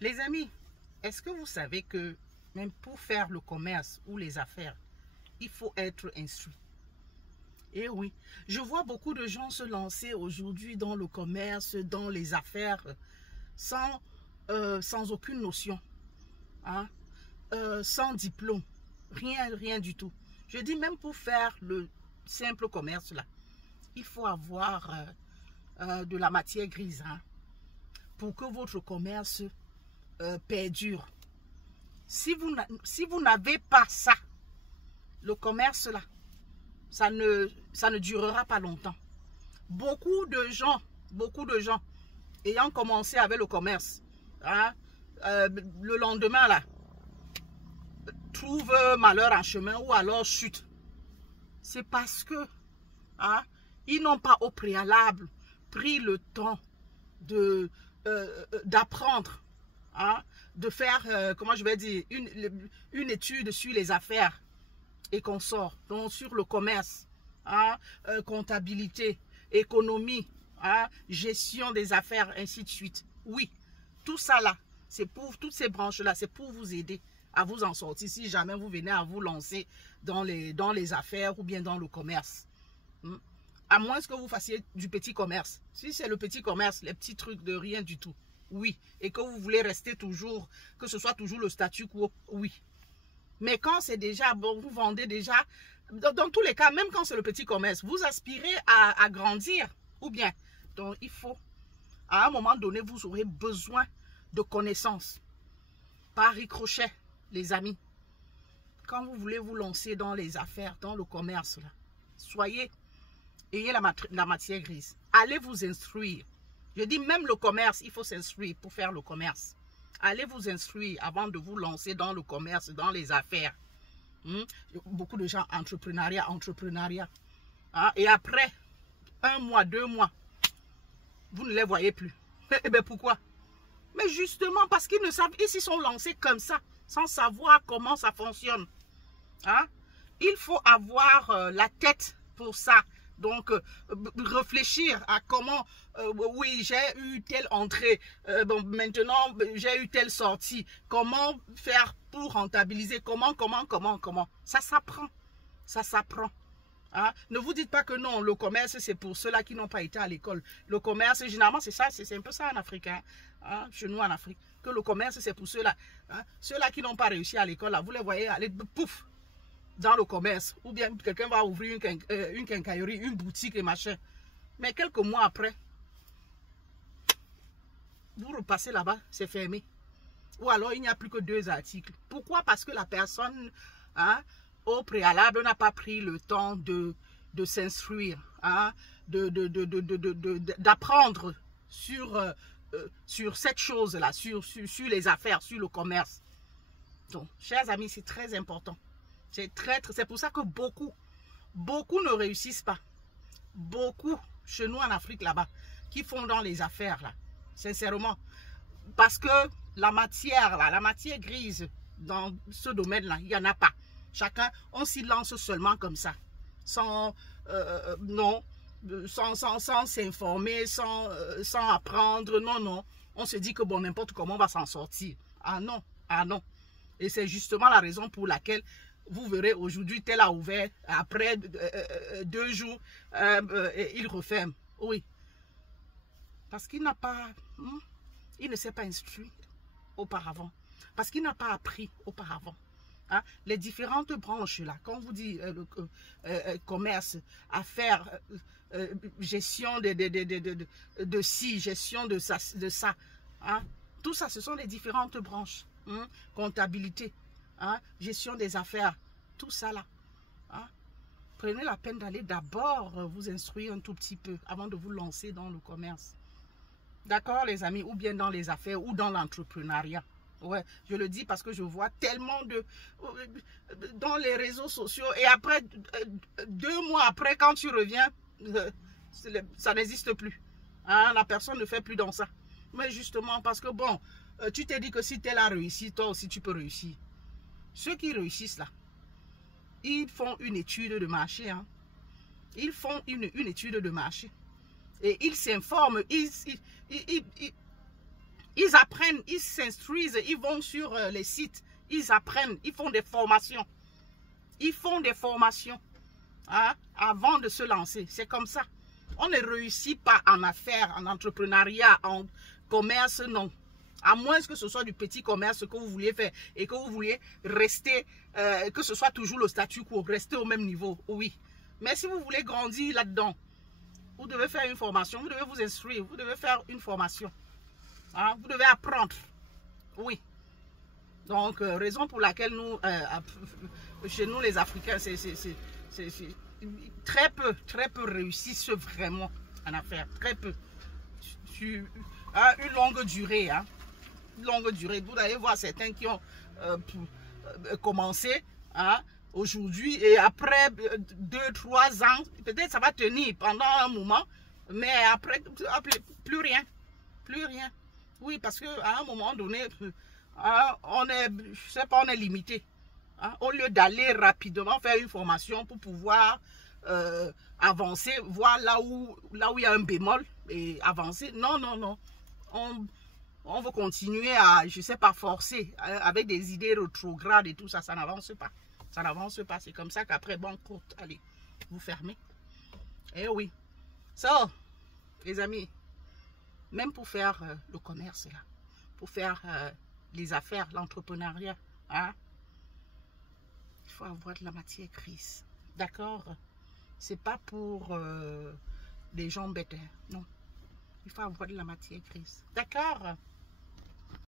Les amis, est-ce que vous savez que même pour faire le commerce ou les affaires, il faut être instruit? Eh oui, je vois beaucoup de gens se lancer aujourd'hui dans le commerce, dans les affaires, sans aucune notion, hein, sans diplôme, rien du tout. Je dis même pour faire le simple commerce là, il faut avoir de la matière grise, hein, pour que votre commerce perdure. Si vous n'avez pas ça, le commerce là, ça ne durera pas longtemps. Beaucoup de gens ayant commencé avec le commerce, hein, le lendemain là, trouvent malheur en chemin ou alors chute. C'est parce que hein, ils n'ont pas au préalable pris le temps d'apprendre, hein, de faire, comment je vais dire, une étude sur les affaires et consorts, donc sur le commerce, hein, comptabilité, économie, hein, gestion des affaires, ainsi de suite. Oui, tout ça là, c'est pour toutes ces branches-là, c'est pour vous aider à vous en sortir si jamais vous venez à vous lancer dans les affaires ou bien dans le commerce. À moins que vous fassiez du petit commerce. Si c'est le petit commerce, les petits trucs de rien du tout, oui. Et que vous voulez rester toujours, que ce soit toujours le statu quo, oui. Mais quand c'est déjà, bon, vous vendez déjà, dans tous les cas, même quand c'est le petit commerce, vous aspirez à grandir, ou bien. Donc, il faut, à un moment donné, vous aurez besoin de connaissances. Par ricochet, les amis. Quand vous voulez vous lancer dans les affaires, dans le commerce, là, ayez la matière grise. Allez vous instruire. Je dis même le commerce, il faut s'instruire pour faire le commerce. Allez vous instruire avant de vous lancer dans le commerce, dans les affaires. Beaucoup de gens, entrepreneuriat. Hein? Et après, 1 mois, 2 mois, vous ne les voyez plus. Eh bien, pourquoi? Mais justement, parce qu'ils ne savent, ils s'y sont lancés comme ça, sans savoir comment ça fonctionne. Hein? Il faut avoir la tête pour ça. Donc, réfléchir à comment, oui, j'ai eu telle entrée, bon, maintenant, j'ai eu telle sortie. Comment faire pour rentabiliser? Comment? Ça s'apprend. Ça s'apprend. Hein? Ne vous dites pas que non, le commerce, c'est pour ceux-là qui n'ont pas été à l'école. Le commerce, généralement, c'est ça, c'est un peu ça en Afrique, hein, chez nous en Afrique. Que le commerce, c'est pour ceux-là. Hein? Ceux-là qui n'ont pas réussi à l'école, vous les voyez aller, pouf, dans le commerce, ou bien quelqu'un va ouvrir une quincaillerie, une boutique et machin. Mais quelques mois après, vous repassez là-bas, c'est fermé. Ou alors il n'y a plus que 2 articles. Pourquoi? Parce que la personne, hein, au préalable, n'a pas pris le temps de s'instruire, hein, d'apprendre sur cette chose-là, sur les affaires, sur le commerce. Donc, chers amis, c'est très important. C'est pour ça que beaucoup ne réussissent pas. Beaucoup, chez nous en Afrique là-bas, qui font dans les affaires là, sincèrement. Parce que la matière là, la matière grise dans ce domaine-là, il n'y en a pas. Chacun, on s'y lance seulement comme ça. Sans s'informer, sans apprendre. Non. On se dit que bon, n'importe comment on va s'en sortir. Ah non. Et c'est justement la raison pour laquelle vous verrez aujourd'hui, tel a ouvert, après 2 jours, il referme. Oui. Parce qu'il n'a pas, il ne s'est pas instruit auparavant. Parce qu'il n'a pas appris auparavant. Hein? Les différentes branches là, quand on vous dit commerce, affaires, gestion de ci, gestion de ça, hein? Tout ça, ce sont les différentes branches. Comptabilité, hein? Gestion des affaires, tout ça là. Hein? Prenez la peine d'aller d'abord vous instruire un tout petit peu avant de vous lancer dans le commerce. D'accord les amis, ou bien dans les affaires ou dans l'entrepreneuriat. Ouais, je le dis parce que je vois tellement dans les réseaux sociaux et après 2 mois après quand tu reviens, ça n'existe plus. Hein, la personne ne fait plus dans ça. Mais justement parce que bon, tu t'es dit que si tel a réussi, toi aussi tu peux réussir. Ceux qui réussissent là, ils font une étude de marché. Hein. Ils font une étude de marché. Et ils s'informent, Ils apprennent, ils s'instruisent, ils vont sur les sites, ils apprennent, ils font des formations. Ils font des formations hein, avant de se lancer. C'est comme ça. On ne réussit pas en affaires, en entrepreneuriat, en commerce, non. À moins que ce soit du petit commerce que vous vouliez faire et que vous vouliez rester, que ce soit toujours le statu quo, rester au même niveau, oui. Mais si vous voulez grandir là-dedans, vous devez faire une formation, vous devez vous instruire, vous devez faire une formation. Hein, vous devez apprendre, oui. Donc, raison pour laquelle nous, chez nous les Africains, très peu réussissent vraiment en affaires, très peu. Sur une longue durée, hein. Longue durée. Vous allez voir certains qui ont commencé hein, aujourd'hui et après 2-3 ans, peut-être ça va tenir pendant un moment, mais après, plus rien. Plus rien. Oui, parce qu'à un moment donné, on est, je sais pas, on est limité. Hein, au lieu d'aller rapidement faire une formation pour pouvoir avancer, voir là où il y a un bémol et avancer. Non, non, non. On veut continuer à, je sais pas, forcer avec des idées rétrogrades et tout ça, ça n'avance pas. Ça n'avance pas. C'est comme ça qu'après, bon, courte, allez, vous fermez. Eh oui. So, les amis, même pour faire le commerce, là, pour faire les affaires, l'entrepreneuriat, hein, il faut avoir de la matière grise. D'accord? C'est pas pour des gens bêtes, non. Il faut avoir de la matière grise. D'accord?